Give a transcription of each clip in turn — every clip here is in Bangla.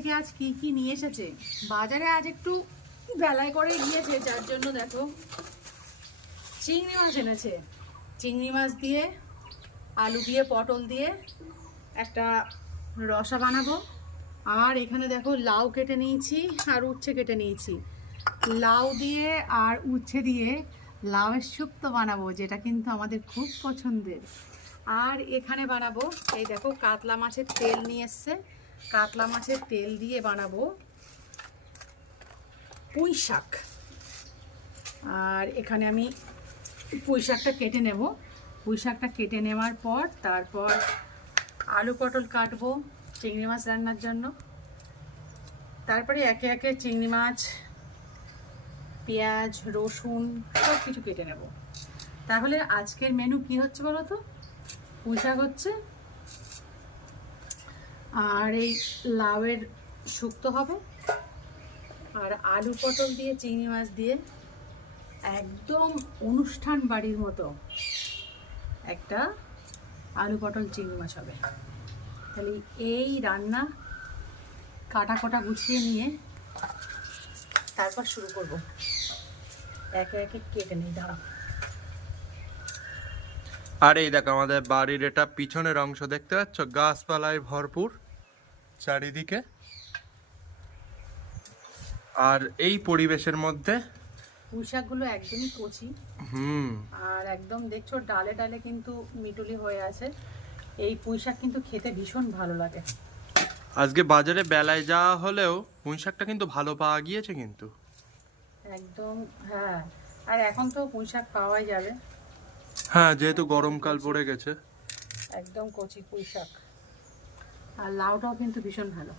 থেকে আজ কি কি নিয়ে এসেছে। বাজারে আজ একটু বেলায় করে গিয়েছে, যার জন্য দেখো চিংড়ি মাছ এনেছে। চিংড়ি মাছ দিয়ে আলু দিয়ে পটল দিয়ে একটা রসা বানাবো। আর এখানে দেখো লাউ কেটে নিয়েছি আর উচ্ছে কেটে নিয়েছি। লাউ দিয়ে আর উচ্ছে দিয়ে লাউয়ের শুক্তো বানাবো, যেটা কিন্তু আমাদের খুব পছন্দের। আর এখানে বানাবো, এই দেখো কাতলা মাছের তেল নিয়ে এসছে, কাতলা মাছের তেল দিয়ে বানাবো পুঁই শাক। আর এখানে আমি পুঁই শাকটা কেটে নেব। পুঁই শাকটা কেটে নেওয়ার পর তারপর আলু পটল কাটবো চিংড়ি মাছ রান্নার জন্য। তারপরে একে একে চিংড়ি মাছ, পেঁয়াজ, রসুন সব কিছু কেটে নেব। তাহলে আজকের মেনু কি হচ্ছে বলো তো? পুঁই শাক হচ্ছে, আর এই লাউয়ের শুক্তো হবে, আর আলু পটল দিয়ে চিংড়ি মাছ দিয়ে একদম অনুষ্ঠান বাড়ির মতো একটা আলু পটল চিংড়ি মাছ হবে। তাহলে এই রান্না কাটা কোটা গুছিয়ে নিয়ে তারপর শুরু করব। একে একে কেটে নিই, দাঁড়া। আর এই দেখো আমাদের বাড়ির এটা পিছনের অংশ, দেখতে পাচ্ছ গাছপালায় ভরপুর চারিদিকে। আর এই পরিবেশের মধ্যে পুঁই শাকগুলো একদমই কচি, আর একদম দেখছো ডালে ডালে কিন্তু মিটুলি হয়ে আছে। এই পুঁই শাক কিন্তু খেতে ভীষণ ভালো লাগে। আজকে বাজারে বেলায় যাওয়া হলেও পুঁই শাকটা কিন্তু ভালো পাওয়া গিয়েছে কিন্তু একদম, হ্যাঁ। আর এখন তো পুঁই শাক পাওয়াই যাবে, হ্যাঁ, যেহেতু গরমকাল পড়ে গেছে। একদম কচি পুঁই শাক। আর লাউটাও কিন্তু ভীষণ ভালো।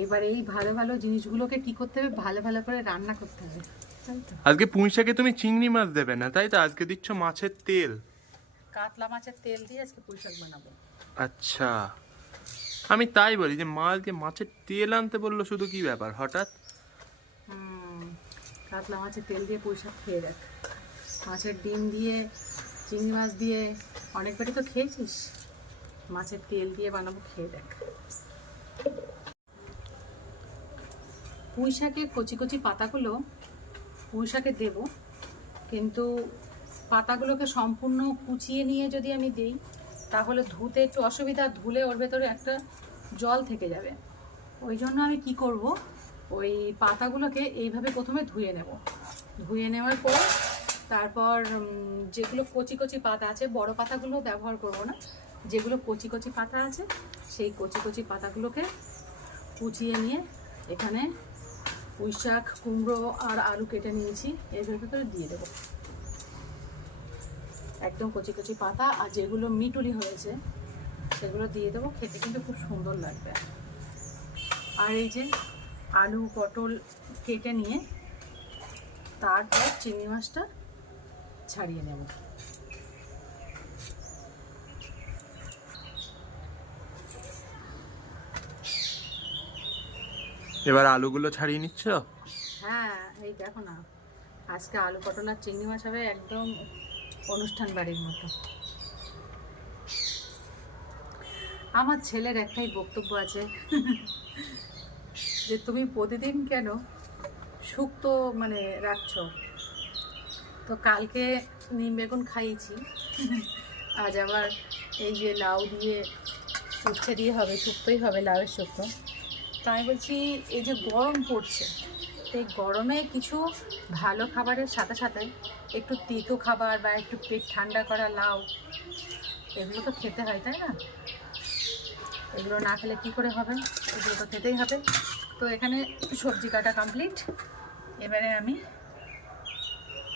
এইবার এই ভালো ভালো জিনিসগুলোকে কি করতে হবে, ভালো ভালো করে রান্না করতে হবে। আজকে পুঁই শাকে তুমি চিংড়ি মাছ দেবে না, তাই তো? আজকে দিচ্ছ মাছের তেল, কাতলা মাছের তেল দিয়ে আজকে পুঁই শাক বানাবো। আচ্ছা, আমি তাই বলি যে মাছ দিয়ে মাছের তেল আনতে বললো, শুধু কি ব্যাপার হঠাৎ? কাতলা মাছের তেল দিয়ে পুঁই শাক খেয়ে দেখ। মাছের ডিম দিয়ে, চিংড়ি মাছ দিয়ে অনেকবারই তো খেয়েছিস, মাছের তেল দিয়ে বানাবো, খেয়ে দেখ। পুঁই শাকের কচি কচি পাতাগুলো পুঁই শাকে দেব, কিন্তু পাতাগুলোকে সম্পূর্ণ কুচিয়ে নিয়ে যদি আমি দিই তাহলে ধুতে একটু অসুবিধা, ধুলে ওর ভেতরে একটা জল থেকে যাবে। ওই জন্য আমি কি করব, ওই পাতাগুলোকে এইভাবে প্রথমে ধুয়ে নেব। ধুয়ে নেওয়ার পর তারপর যেগুলো কচি কচি পাতা আছে, বড় পাতাগুলো ব্যবহার করব না, যেগুলো কচি কচি পাতা আছে সেই কচি কচি পাতাগুলোকে কুচিয়ে নিয়ে এখানে পুঁই শাক, কুমড়ো আর আলু কেটে নিয়েছি, এর ভেতরে দিয়ে দেবো। একদম কচি কচি পাতা, আর যেগুলো মিটুলি হয়েছে সেগুলো দিয়ে দেবো। খেতে কিন্তু খুব সুন্দর লাগবে। আর এই যে আলু পটল কেটে নিয়ে তারপর চিংড়ি মাছটা ছাড়িয়ে নেব। এবার আলুগুলো ছাড়িয়ে নিচ্ছ? হ্যাঁ, এই দেখো না, আজকে আলু পটল আর চিংড়ি মাছ হবে একদম অনুষ্ঠান বাড়ির মতো। আমার ছেলের একটাই বক্তব্য আছে যে তুমি প্রতিদিন কেন শুক্তো রাখছো। তো কালকে নিম বেগুন খাইয়েছি, আজ আবার এই যে লাউ দিয়ে উচ্ছে দিয়ে হবে, শুক্তোই হবে, লাউয়ের শুক্তো। তাই বলছি এই যে গরম পড়ছে, এই গরমে কিছু ভালো খাবারের সাথে সাথে একটু তেতো খাবার বা একটু পেট ঠান্ডা করা লাউ, এগুলো তো খেতে হয়, তাই না? এগুলো না খেলে কী করে হবে, এগুলো তো খেতেই হবে। তো এখানে সবজি কাটা কমপ্লিট। এবারে আমি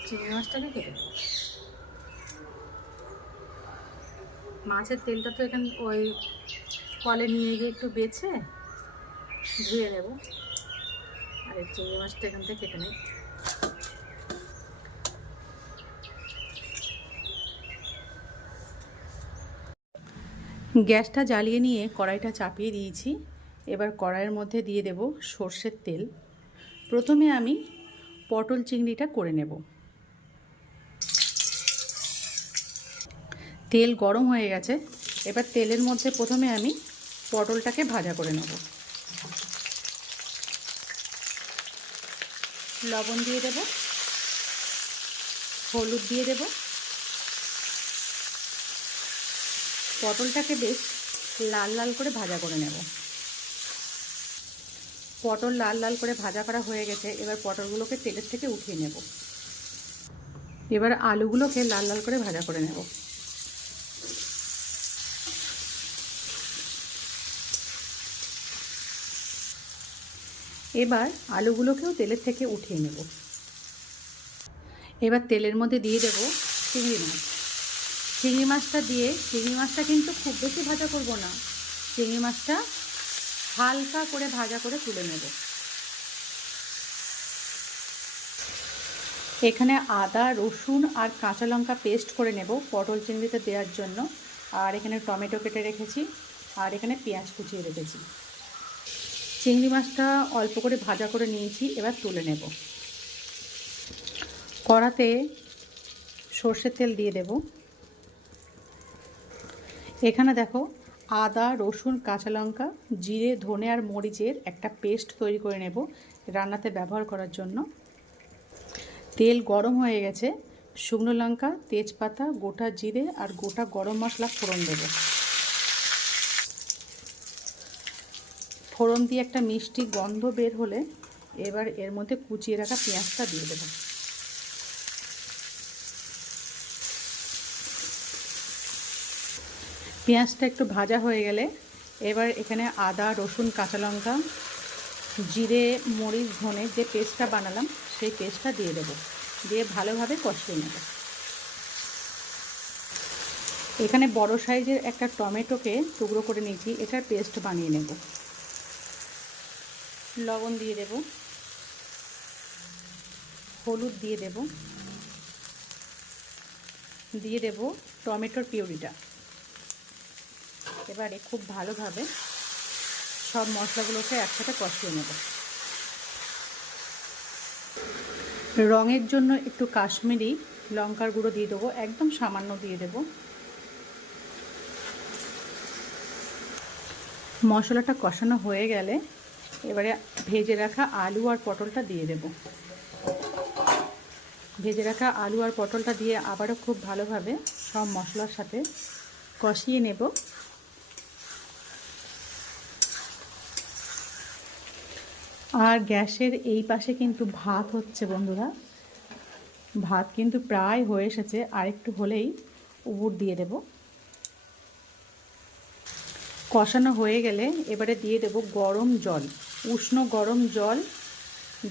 চিংড়ি মাছটাকে কেটে দেবো। মাছের তেলটা তো এখানে ওই কলে নিয়ে গিয়ে একটু বেছে ধুয়ে নেব, আর এই চিংড়ি মাছটা এখান থেকে কেটে নেই। গ্যাসটা জ্বালিয়ে নিয়ে কড়াইটা চাপিয়ে দিয়েছি। এবার কড়াইয়ের মধ্যে দিয়ে দেব সর্ষের তেল। প্রথমে আমি পটল চিংড়িটা করে নেব। তেল গরম হয়ে গেছে, এবার তেলের মধ্যে প্রথমে আমি পটলটাকে ভাজা করে নেব। লবণ দিয়ে দেব, হলুদ দিয়ে দেব। পটলটাকে বেশ লাল লাল করে ভাজা করে নেব। পটল লাল লাল করে ভাজা করা হয়ে গেছে, এবার পটলগুলোকে তেলের থেকে উঠিয়ে নেব। এবার আলুগুলোকে লাল লাল করে ভাজা করে নেব। এবার আলুগুলোকেও তেলের থেকে উঠিয়ে নেব। এবার তেলের মধ্যে দিয়ে দেব চিংড়ি মাছ। চিংড়ি মাছটা দিয়ে, চিংড়ি মাছটা কিন্তু খুব বেশি ভাজা করব না, চিংড়ি মাছটা হালকা করে ভাজা করে তুলে নেব। এখানে আদা, রসুন আর কাঁচা লঙ্কা পেস্ট করে নেব পটল চিংড়িতে দেওয়ার জন্য। আর এখানে টমেটো কেটে রেখেছি, আর এখানে পেঁয়াজ কুচিয়ে রেখেছি। চিংড়ি মাছটা অল্প করে ভাজা করে নিয়েছি, এবার তুলে নেব। কড়াতে সর্ষের তেল দিয়ে দেব। এখানে দেখো আদা, রসুন, কাঁচা লঙ্কা, জিরে, ধনে আর মরিচের একটা পেস্ট তৈরি করে নেব রান্নাতে ব্যবহার করার জন্য। তেল গরম হয়ে গেছে, শুকনো লঙ্কা, তেজপাতা, গোটা জিরে আর গোটা গরম মশলা ফোড়ন দেব। ফোড়ন দিয়ে একটা মিষ্টি গন্ধ বের হলে এবার এর মধ্যে কুচিয়ে রাখা পেঁয়াজটা দিয়ে দেব। পেঁয়াজটা একটু ভাজা হয়ে গেলে এবার এখানে আদা, রসুন, কাঁচা লঙ্কা, জিরে, মরিচ, ধনে যে পেস্টটা বানালাম সেই পেস্টটা দিয়ে দেব, দিয়ে ভালোভাবে কষিয়ে নেব। এখানে বড় সাইজের একটা টমেটোকে টুকরো করে নিয়েছি, এটার পেস্ট বানিয়ে নেব। লবণ দিয়ে দেব, হলুদ দিয়ে দেব, দিয়ে দেব টমেটোর পিউরিটা। এবারে খুব ভালোভাবে সব মশলাগুলোকে একসাথে কষিয়ে নেব। রঙের জন্য একটু কাশ্মীরি লঙ্কার গুঁড়ো দিয়ে দেবো, একদম সামান্য দিয়ে দেব। মশলাটা কষানো হয়ে গেলে এবারে ভেজে রাখা আলু আর পটলটা দিয়ে দেব। ভেজে রাখা আলু আর পটলটা দিয়ে আবারও খুব ভালোভাবে সব মশলার সাথে কষিয়ে নেব। আর গ্যাসের এই পাশে কিন্তু ভাত হচ্ছে বন্ধুরা, ভাত কিন্তু প্রায় হয়ে এসেছে, আর একটু হলেই উপর দিয়ে দেব। কষানো হয়ে গেলে এবারে দিয়ে দেব গরম জল, উষ্ণ গরম জল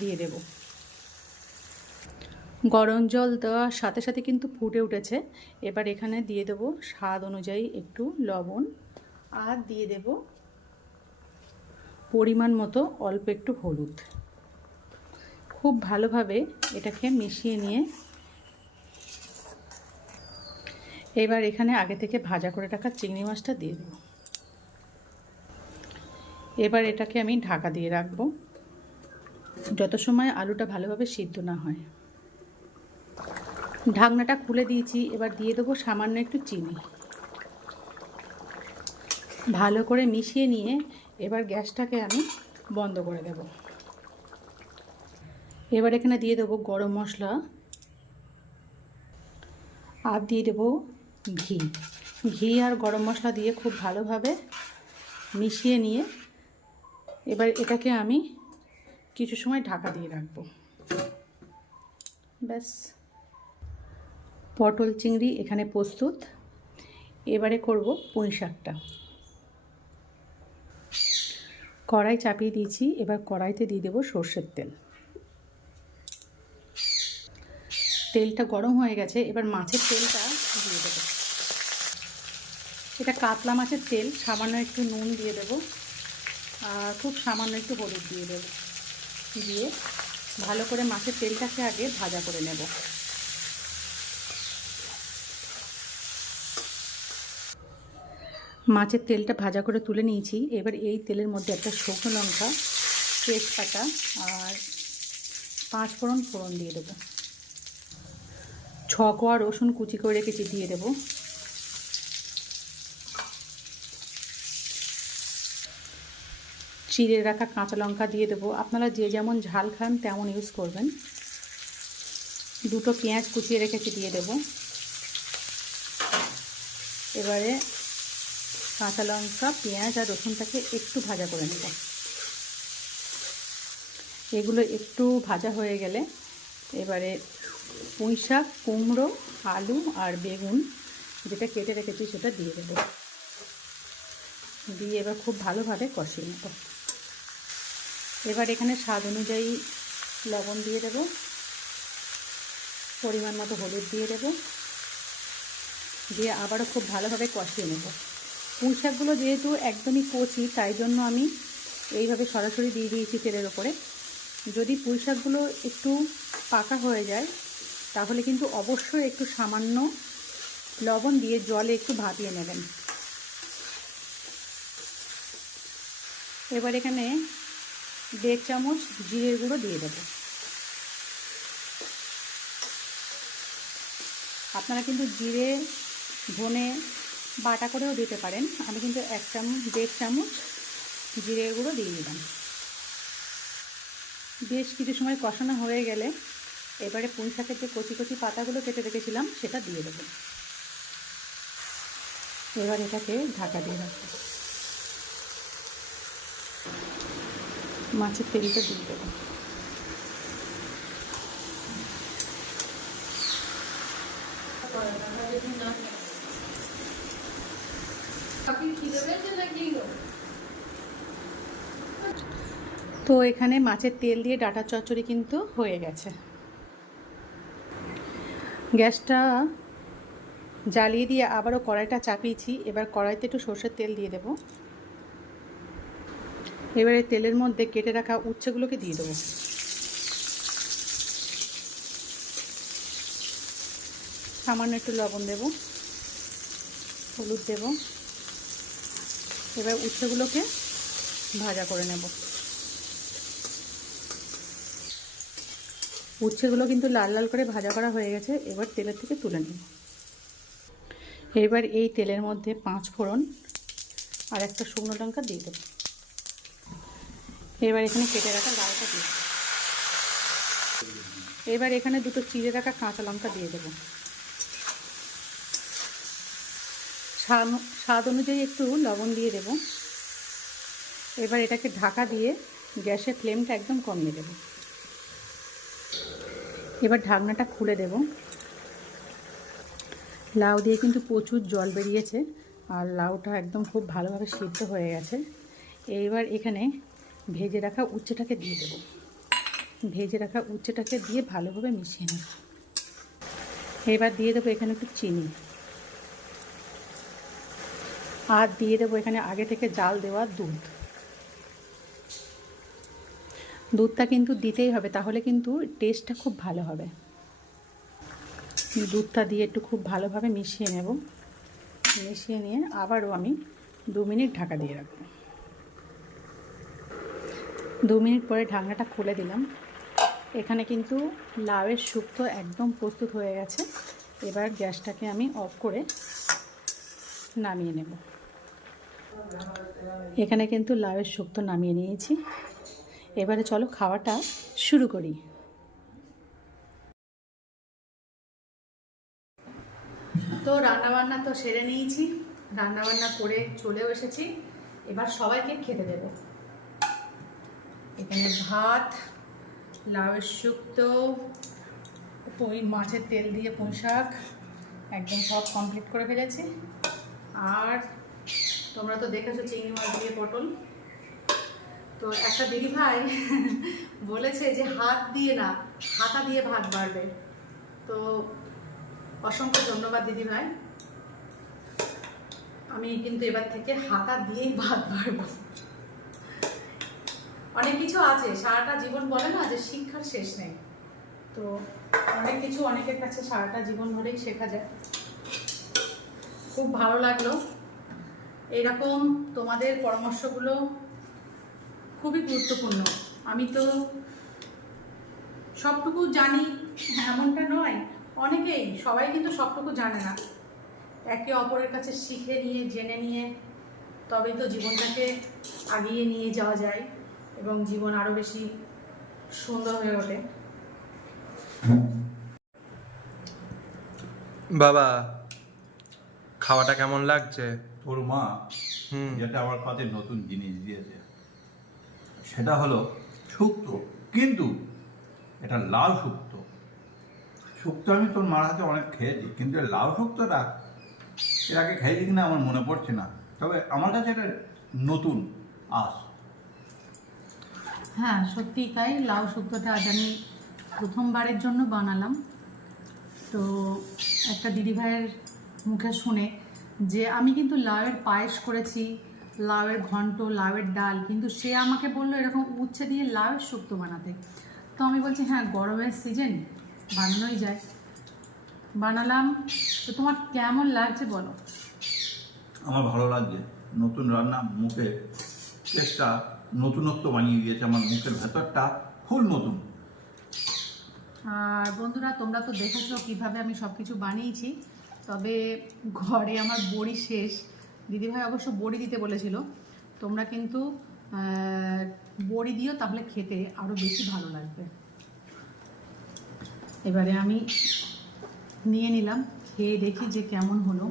দিয়ে দেব। গরম জল দেওয়ার সাথে সাথে কিন্তু ফুটে উঠেছে। এবার এখানে দিয়ে দেব স্বাদ অনুযায়ী একটু লবণ, আর দিয়ে দেব পরিমাণ মতো অল্প একটু হলুদ। খুব ভালোভাবে এটাকে মিশিয়ে নিয়ে এবার এখানে আগে থেকে ভাজা করে রাখা চিংড়ি মাছটা দিয়ে দেব। এবার এটাকে আমি ঢাকা দিয়ে রাখব যত সময় আলুটা ভালোভাবে সিদ্ধ না হয়। ঢাকনাটা খুলে দিয়েছি, এবার দিয়ে দেবো সামান্য একটু চিনি। ভালো করে মিশিয়ে নিয়ে এবার গ্যাসটাকে আমি বন্ধ করে দেব। এবার এখানে দিয়ে দেবো গরম মশলা, আর দিয়ে দেবো ঘি। ঘি আর গরম মশলা দিয়ে খুব ভালোভাবে মিশিয়ে নিয়ে এবার এটাকে আমি কিছু সময় ঢাকা দিয়ে রাখবো। ব্যাস, পটল চিংড়ি এখানে প্রস্তুত। এবারে করব পুঁই শাকটা। কড়াই চাপিয়ে দিয়েছি, এবার কড়াইতে দিয়ে দেবো সর্ষের তেল। তেলটা গরম হয়ে গেছে, এবার মাছের তেলটা দিয়ে দেবো। এটা কাতলা মাছের তেল, সামান্য একটু নুন দিয়ে দেবো, আর খুব সামান্য একটু হলুদ দিয়ে দেবো। দিয়ে ভালো করে মাছের তেলটাকে আগে ভাজা করে নেব। মাছের তেলটা ভাজা করে তুলে নিয়েছি। এবার এই তেলের মধ্যে একটা শুকনো লঙ্কা, তেজপাতা আর 5 ফোড়ন দিয়ে দেবো। 6 কোয়া রসুন কুচি করে রেখেছি দিয়ে দেবো। চিড়ে রাখা কাঁচা লঙ্কা দিয়ে দেবো, আপনারা যে যেমন ঝাল খান তেমন ইউজ করবেন। 2টো পেঁয়াজ কুচিয়ে রেখেছি দিয়ে দেব। এবারে কাঁচা লঙ্কা, পেঁয়াজ আর রসুনটাকে একটু ভাজা করে নেব। এগুলো একটু ভাজা হয়ে গেলে এবারে পুঁই শাক, কুমড়ো, আলু আর বেগুন যেটা কেটে রেখেছি সেটা দিয়ে দেব। দিয়ে এবার খুব ভালোভাবে কষিয়ে নেব। এবার এখানে স্বাদ অনুযায়ী লবণ দিয়ে দেব, পরিমাণ মতো হলুদ দিয়ে দেব, দিয়ে আবারও খুব ভালোভাবে কষিয়ে নেব। পুঁই শাকগুলো যেহেতু একদমই কচি তাই জন্য আমি এইভাবে সরাসরি দিয়ে দিয়েছি তেলের ওপরে। যদি পুঁই শাকগুলো একটু পাকা হয়ে যায় তাহলে কিন্তু অবশ্যই একটু সামান্য লবণ দিয়ে জলে একটু ভাপিয়ে নেবেন। এবার এখানে 1.5 চামচ জিরের গুঁড়ো দিয়ে দেব। আপনারা কিন্তু জিরে, ধনে বাটা করেও দিতে পারেন। আমি কিন্তু 1.5 চামচ জিরের গুঁড়ো দিয়ে দিলাম। বেশ কিছু সময় কষানো হয়ে গেলে এবারে পুঁই শাকের যে কচি কচি পাতাগুলো কেটে রেখেছিলাম সেটা দিয়ে দেব। এবার এটাকে ঢাকা দিয়ে রাখবো। মাছের তেলটা দিয়ে দেবো। তো এখানে মাছের তেল দিয়ে ডাঁটার চচ্চড়ি কিন্তু হয়ে গেছে। গ্যাসটা জ্বালিয়ে দিয়ে আবারও কড়াইটা চাপিয়েছি। এবার কড়াইতে একটু সর্ষের তেল দিয়ে দেব। এবারে তেলের মধ্যে কেটে রাখা উচ্ছেগুলোকে দিয়ে দেবো। সামান্য একটু লবণ দেব, হলুদ দেব। এবার উচ্ছেগুলোকে ভাজা করে নেব। উচ্ছেগুলো কিন্তু লাল লাল করে ভাজা করা হয়ে গেছে। এবার তেলের থেকে তুলে নেব। এবার এই তেলের মধ্যে 5 ফোড়ন আর একটা শুকনো লঙ্কা দিয়ে দেব। এবার এখানে কেটে রাখা লাউটা দিয়ে দেব। এবার এখানে 2টো চিড়ে রাখা কাঁচা লঙ্কা দিয়ে দেব। স্বাদ অনুযায়ী একটু লবণ দিয়ে দেব। এবার এটাকে ঢাকা দিয়ে গ্যাসের ফ্লেমটা একদম কমিয়ে দেব। এবার ঢাকনাটা খুলে দেব। লাউ দিয়ে কিন্তু প্রচুর জল বেরিয়েছে আর লাউটা একদম খুব ভালোভাবে সিদ্ধ হয়ে গেছে। এইবার এখানে ভেজে রাখা উচ্ছেটাকে দিয়ে দেব। ভেজে রাখা উচ্ছেটাকে দিয়ে ভালোভাবে মিশিয়ে নেব। এবার দিয়ে দেবো এখানে একটু চিনি আর দিয়ে দেবো এখানে আগে থেকে জাল দেওয়া দুধ। দুধটা কিন্তু দিতেই হবে, তাহলে কিন্তু টেস্টটা খুব ভালো হবে। দুধটা দিয়ে একটু খুব ভালোভাবে মিশিয়ে নেব। মিশিয়ে নিয়ে আবারও আমি 2 মিনিট ঢাকা দিয়ে রাখব। 2 মিনিট পরে ঢাকনাটা খুলে দিলাম। এখানে কিন্তু লাউয়ের শুক্তো একদম প্রস্তুত হয়ে গেছে। এবার গ্যাসটাকে আমি অফ করে নামিয়ে নেব। এখানে কিন্তু লাউয়ের শুক্তো নামিয়ে নিয়েছি। এবারে চলো খাওয়াটা শুরু করি। তো রান্নাবান্না তো সেরে নিয়েছি, রান্নাবান্না করে চলেও এসেছি। এবার সবাইকে খেতে দেব। এখানে ভাত, লাউয়ের শুক্তো, মাছের তেল দিয়ে পুঁই শাক একদম সব কমপ্লিট করে ফেলেছি। আর তোমরা তো দেখেছো চিংড়ি মাছ দিয়ে পটল। তো একটা দিদিভাই বলেছে যে হাত দিয়ে না, হাতা দিয়ে ভাত বাড়বে। তো অসংখ্য ধন্যবাদ দিদিভাই। আমি কিন্তু এবার থেকে হাতা দিয়েই ভাত বাড়বো। অনেক কিছু আছে, সারাটা জীবন বলে না যে শিক্ষার শেষ নেই। তো অনেক কিছু অনেকের কাছে সারাটা জীবন ধরেই শেখা যায়। খুব ভালো লাগলো। এরকম তোমাদের পরামর্শগুলো খুবই গুরুত্বপূর্ণ। আমি তো সবটুকু জানি এমনটা নয়, অনেকেই সবাই কিন্তু সবটুকু জানে না। একে অপরের কাছে শিখে নিয়ে জেনে নিয়ে তবেই তো জীবনটাকে আগিয়ে নিয়ে যাওয়া যায় এবং জীবন আরও বেশি সুন্দর হয়ে ওঠে। বাবা, খাওয়াটা কেমন লাগছে? তোর মা হুম। যেটা আমার পাতে নতুন জিনিস দিয়েছে সেটা হলো শুক্তো, কিন্তু এটা লাল শুক্তো। শুক্তো আমি তোর মার হাতে অনেক খেয়েছি, কিন্তু এই লাল শুক্তোটা এর আগে খেয়েছি কিনা আমার মনে পড়ছে না, তবে আমার কাছে এটা নতুন আস। হ্যাঁ, সত্যি তাই। লাউ শুক্তোটা আজ আমি প্রথমবারের জন্য বানালাম। তো একটা দিদিভাইয়ের মুখে শুনে যে আমি কিন্তু লাউয়ের পায়েস করেছি, লাউয়ের ঘন্ট, লাউয়ের ডাল, কিন্তু সে আমাকে বললো এরকম উচ্ছে দিয়ে লাউয়ের শুক্তো বানাতে। তো আমি বলছি হ্যাঁ, গরমের সিজন, বানানোই যায়। বানালাম। তো তোমার কেমন লাগছে বলো? আমার ভালো লাগছে, নতুন রান্না, মুখে টেস্টটা নতুনত্ব বানিয়ে দিয়েছে, আমার মুখের ভেতরটা ফুল নতুন। আর বন্ধুরা, তোমরা তো দেখেছো কিভাবে আমি সব কিছু বানিয়েছি। তবে ঘরে আমার বড়ি শেষ। দিদিভাই অবশ্য বড়ি দিতে বলেছিল। তোমরা কিন্তু বড়ি দিও, তাহলে খেতে আরও বেশি ভালো লাগবে। এবারে আমি নিয়ে নিলাম, খেয়ে দেখি যে কেমন হলো।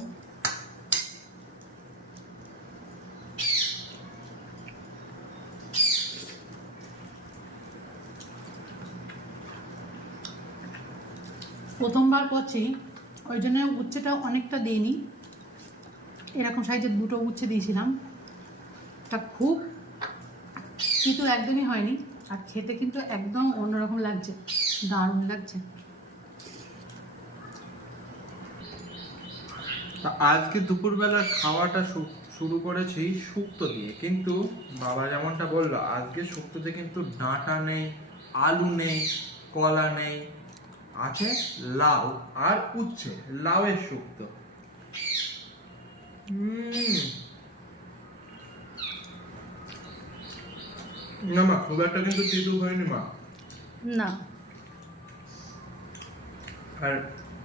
প্রথমবার করছি, ওই জন্য উচ্ছেটা অনেকটা দিইনি, এরকম সাইজের দুটো উচ্ছে দিয়েছিলাম। তা খুব কিন্তু একদমই হয়নি, আর খেতে কিন্তু একদম অন্যরকম লাগছে, দারুণ লাগছে। তা আজকে দুপুরবেলার খাওয়াটা শুরু করেছি শুক্তো দিয়ে, কিন্তু বাবা যেমনটা বললো আজকে শুক্তোতে কিন্তু ডাঁটা নেই, আলু নেই, কলা নেই, আছে লাউ আর উচ্ছে। লাউয়ের শুক্তো। না মা, খুব একটা কিন্তু তিতু হয়নি মা। না, আর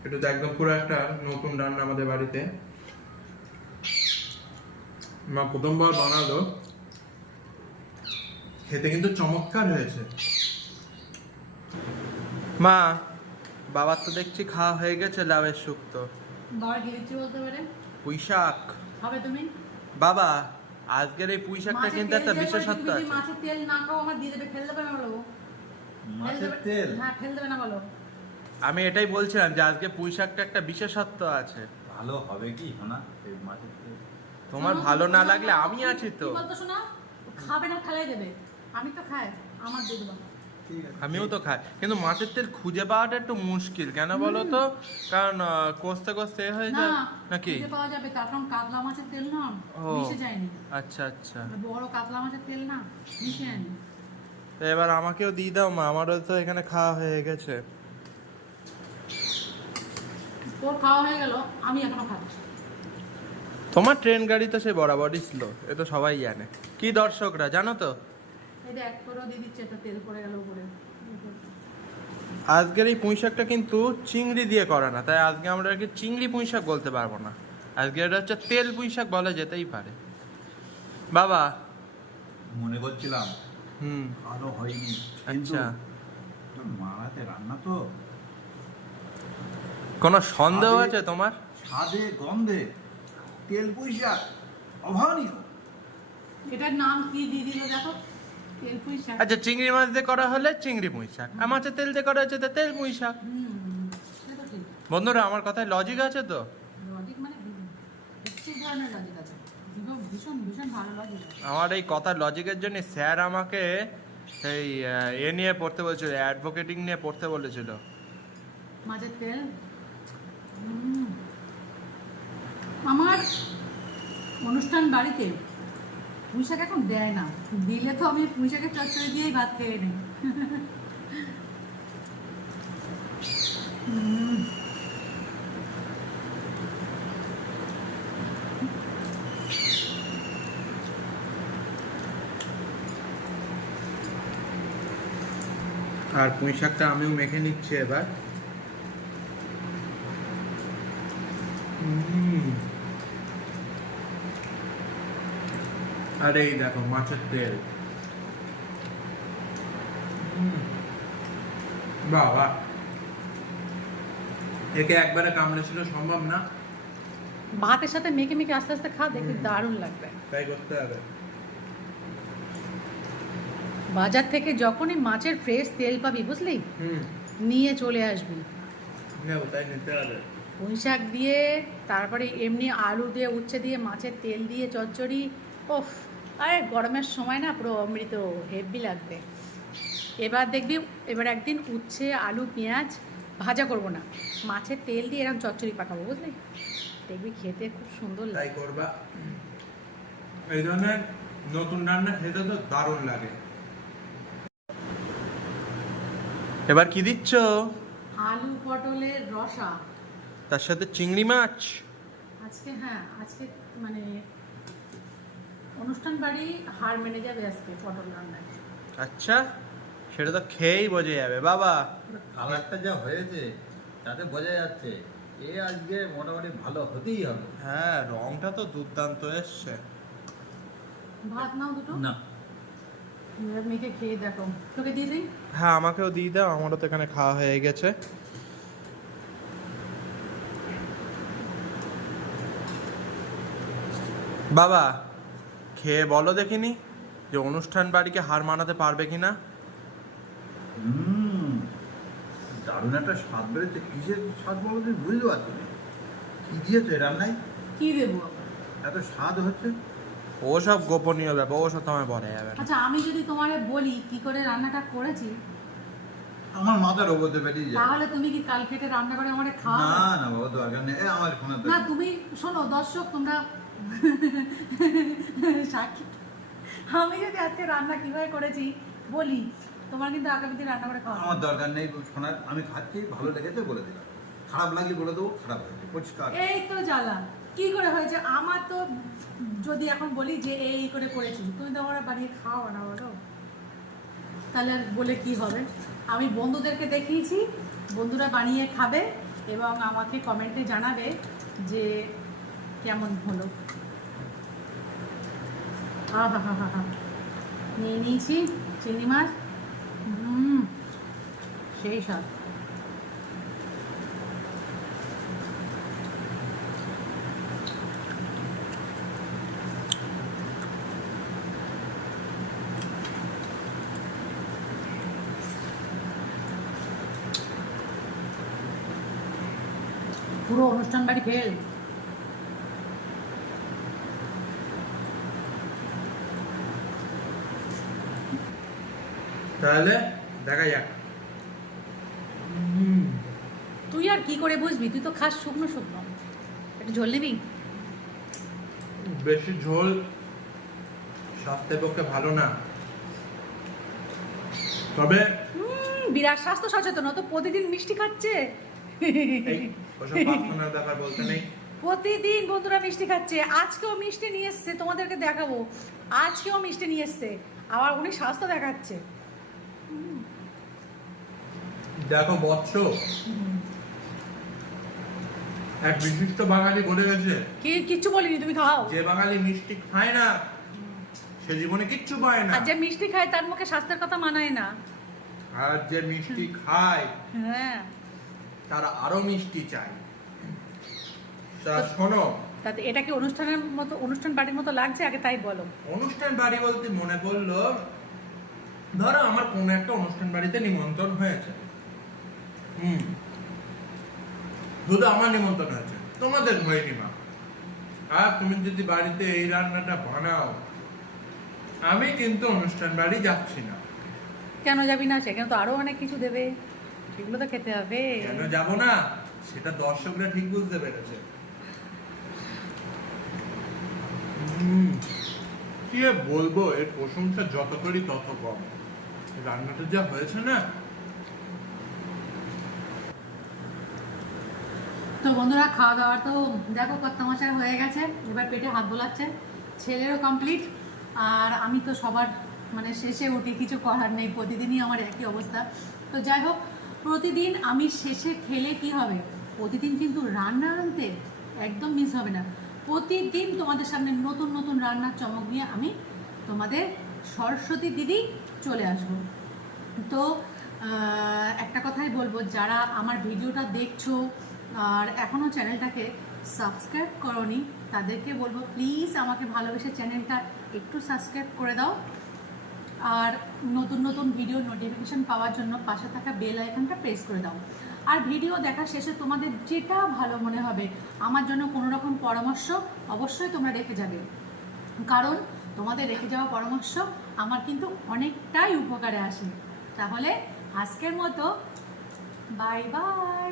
এটা তো একদম পুরো একটা নতুন রান্না আমাদের বাড়িতে। মা প্রথমবার বানালো, খেতে কিন্তু চমৎকার হয়েছে। মা, বাবার তো দেখছি খাওয়া হয়ে গেছে লাউয়ের শুক্তো। বাবা কি দিচ্ছি বলতে পারে? পুঁই শাক। খাবে তুমি? বাবা, আজকের এই পুঁই শাকটা কিন্তু একটা বিশেষত্ব আছে। মাছের তেল না খাও, আমার দিয়ে দেবে, ফেল দেবে না বলো? মাছের তেল? হ্যাঁ, ফেল দেবে না বলো? আমি এটাই বলছিলাম যে আজকে পুঁই শাকটা একটা বিশেষত্ব আছে। ভালো হবে কি না এই মাছের তেল? তোমার ভালো না লাগলে আমি আছি তো। কি বলতো শোনা, খাবে না, ফেলাই দেবে। আমি তো খাই, আমার দিয়ে দেবো। ঠিক আছে। আমিও তো খাই, কিন্তু মাছের তেল খুঁজে পাওয়াটা একটু মুশকিল, কেন বলো তো? কারণ কষতে কষতে হয়ে না, যায় নাকি? খুঁজে পাওয়া যাবে, তার কারণ কাতলা মাছের তেল না ও। মিশে যায়নি। আচ্ছা আচ্ছা। বড় কাতলা মাছের তেল না মিশে যায়নি। তো এবার আমাকেও দিয়ে দাও মা, আমারও তো এখানে খাওয়া হয়ে গেছে। তোর খাওয়া হয়ে গেল, আমি এখনো খাচ্ছি। তোমার ট্রেন গাড়ি তো সে বরাবরই স্লো, এ তো সবাই জানে। কি দর্শকরা জানো তো, এই দেখ, তোরও দিয়ে দিচ্ছে, একটা তেল পড়ে গেল উপরে। আজকের এই পুঁই শাকটা কিন্তু চিংড়ি দিয়ে করা না, তাই আজকে আমরা আর কি চিংড়ি পুঁই শাক বলতে পারবো না। আজকে এটা হচ্ছে তেল পুঁই শাক বলা যেতেই পারে। বাবা, মনে করছিলাম হুম, ভালো হয়নি, কিন্তু আচ্ছা, তোর মা হাতে রান্না তো কোনো সন্দেহ আছে তোমার? স্বাদে গন্ধে তেল পুঁই শাক অভাবনীয়। এটার নাম কি দিয়ে দিল দেখো, তেল পুঁই শাক। আচ্ছা, চিংড়ি মাছ দিয়ে করা হলে চিংড়ি পুঁই শাক, আর মাছের তেল দিয়ে করা হচ্ছে তো তেল পুঁই শাক। সে তো ঠিক। বন্ধুরা, আমার কথায় লজিক আছে তো? লজিক মানে প্রচুর ধরনের লজিক আছে, ভীষণ ভীষণ ভালো লজিক আছে। আমার এই কথার লজিকের জন্য স্যার আমাকে এই এ নিয়ে পড়তে বলেছিল, অ্যাডভোকেটিং নিয়ে পড়তে বলেছিল। মাছের তেল। আমার অনুষ্ঠান বাড়িতে পুঁই শাক এখন দেয় না, দিলে তো আমি পুঁই শাকের চচ্চড়ি দিয়েই ভাত খেয়ে নিই। আর পুঁই শাকটা আমিও মেখে নিচ্ছি এবার। আর এই দেখো মাছের তেল। বাবা, একে একবারে কামড়ে ছিল সম্ভব না, ভাতের সাথে মেখে মেখে আস্তে আস্তে খা, দেখবি দারুণ লাগবে। তাই করতে হবে। বাজার থেকে যখনই মাছের ফ্রেশ তেল পাবি বুঝলি, নিয়ে চলে আসবি। নেও, তাই নিতে হবে। পুঁই শাক দিয়ে, তারপরে এমনি আলু দিয়ে, উচ্ছে দিয়ে, মাছের তেল দিয়ে চচ্চড়ি, ওফ! আরে গরমের সময় না পুরো অমৃত, হেভি লাগবে। এবার দেখবি, এবার একদিন উচ্ছে আলু পেঁয়াজ ভাজা করব না, মাছের তেল দিয়ে এরকম চচ্চড়ি পাকাবো বুঝলি, দেখবি খেতে খুব সুন্দর তাই লাগে। করবা। এই ধরনের নতুন রান্না খেতে তো দারুণ লাগে। এবার কি দিচ্ছ? আলু পটলের রসা। তার সাথে চিংড়ি মাছ। আজকে হ্যাঁ, আজকে মানে অনুষ্ঠান বাড়ি হার মেনে যাবে আজকে পটল রান্নায়। আচ্ছা, সেটা তো খেয়েই বোঝা যাবে বাবা। কালারটা যা হয়েছে তাতে বোঝা যাচ্ছে এ আজকে মোটামুটি ভালো হতেই হবে। হ্যাঁ, রংটা তো দুর্দান্ত এসছে। ভাত নাও দুটো, না, এবার মেখে খেয়ে দেখো। তোকে দিয়ে দিই? হ্যাঁ, আমাকেও দিয়ে দাও, আমারও তো এখানে খাওয়া হয়ে গেছে। বাবা, খেয়ে বলো দেখিনি যে অনুষ্ঠান বাড়িকে হার মানাতে পারবে কিনা। দারুণ একটা স্বাদ বেড়েছে। কিসের স্বাদ বলো তুমি, বুঝতে পারছো না কি দিয়েছে রান্নায়, কি দেবো আবার? এত স্বাদ হচ্ছে। ও সব গোপনীয় ব্যাপার, ও সব তোমায় বলা যাবে না। আচ্ছা, আমি যদি তোমারে বলি কি করে রান্নাটা করেছি, আমার মাথার ওপর দিয়ে বেরিয়ে যায়। তাহলে তুমি কি কাল কেটে রান্না করে আমারে খাওয়া? না না বাবা, দরকার নেই। আমার শোনা না, তুমি শোনো দর্শক, তোমরা সাক্ষী, আমি যদি আজকে রান্না কিভাবে করেছি বলি, তোমার কিন্তু আগামী দিন রান্না করে খাওয়া। আমার দরকার নেই শোনার। আমি খাচ্ছি, ভালো লেগেছে বলে দিলাম, খারাপ লাগলে বলে দেবো খারাপ হয়েছে, পরিষ্কার। এই তো জ্বালা, কি করে হয়েছে আমার তো, যদি এখন বলি যে এই করে করেছি, তুমি তো আমার বানিয়ে খাও না বলো, তাহলে আর বলে কি হবে? আমি বন্ধুদেরকে দেখিয়েছি, বন্ধুরা বানিয়ে খাবে এবং আমাকে কমেন্টে জানাবে যে কেমন হলো। হা হা হা হা, নিয়ে নিয়েছি চিংড়ি মাছ, সেই স্বাদ। পুরো অনুষ্ঠান বাড়ি ফেল। তাহলে দেখা যাক। তুই আর কি করে বুঝবি, তুই তো খাস শুকনো শুকনো, একটু ঝোল নিবি? বেশি ঝোল স্বাস্থ্যের পক্ষে ভালো না, তবে বিরাট স্বাস্থ্য সচেতন, তো প্রতিদিন মিষ্টি খাচ্ছে। এই ওসব প্রার্থনার ব্যাপার বলতে নেই। প্রতিদিন বন্ধুরা মিষ্টি খাচ্ছে, আজকেও মিষ্টি নিয়ে এসছে, তোমাদেরকে দেখাবো। আজকেও মিষ্টি নিয়ে এসছে, আবার উনি স্বাস্থ্য দেখাচ্ছে। দেখো বৎস, এক বিশিষ্ট বাঙালি বলে গেছে, কিচ্ছু বলিনি, তুমি খাও। যে বাঙালি মিষ্টি খায় না সে জীবনে কিচ্ছু পায় না, আর যে মিষ্টি খায় তার মুখে স্বাস্থ্যের কথা মানায় না। আর যে মিষ্টি খায় হ্যাঁ, তারা আরো মিষ্টি চায়। তা শোনো, তাতে এটা কি অনুষ্ঠানের মতো, অনুষ্ঠান বাড়ির মতো লাগছে? আগে তাই বলো। অনুষ্ঠান বাড়ি বলতে মনে পড়লো, ধরো আমার কোনো একটা অনুষ্ঠান বাড়িতে নিমন্ত্রণ হয়েছে, শুধু আমার নিমন্ত্রণ হয়েছে, তোমাদের হয়নি মা, আর তুমি যদি বাড়িতে এই রান্নাটা বানাও, আমি কিন্তু অনুষ্ঠান বাড়ি যাচ্ছি না। কেন যাবি না? সেখানে তো আরো অনেক কিছু দেবে, সেগুলো তো খেতে হবে। কেন যাব না সেটা দর্শকরা ঠিক বুঝতে পেরেছে। কি আর বলবো, এর প্রশংসা যত করি তত কম। রান্নাটা যা হয়েছে না। তো বন্ধুরা, খাওয়া দাওয়া তো দেখো কত মশার হয়ে গেছে, এবার পেটে হাত বোলাচ্ছে, ছেলেরও কমপ্লিট। আর আমি তো সবার মানে শেষে উঠি, কিছু করার নেই, প্রতিদিনই আমার একই অবস্থা। তো যাই হোক, প্রতিদিন আমি শেষে খেলে কি হবে, প্রতিদিন কিন্তু রান্না আনতে একদম মিস হবে না। প্রতিদিন তোমাদের সামনে নতুন নতুন রান্নার চমক নিয়ে আমি তোমাদের সরস্বতী দিদি চলে আসবো। তো একটা কথাই বলবো, যারা আমার ভিডিওটা দেখছো আর এখনও চ্যানেলটাকে সাবস্ক্রাইব করোনি তাদেরকে বলবো প্লিজ আমাকে ভালোবেসে চ্যানেলটা একটু সাবস্ক্রাইব করে দাও। আর নতুন নতুন ভিডিও নোটিফিকেশন পাওয়ার জন্য পাশে থাকা বেল আইকনটা প্রেস করে দাও। আর ভিডিও দেখার শেষে তোমাদের যেটা ভালো মনে হবে আমার জন্য কোনো রকম পরামর্শ অবশ্যই তোমরা রেখে যাবে, কারণ তোমাদের রেখে যাওয়া পরামর্শ আমার কিন্তু অনেকটাই উপকারে আসে। তাহলে আজকের মতো বাই বাই।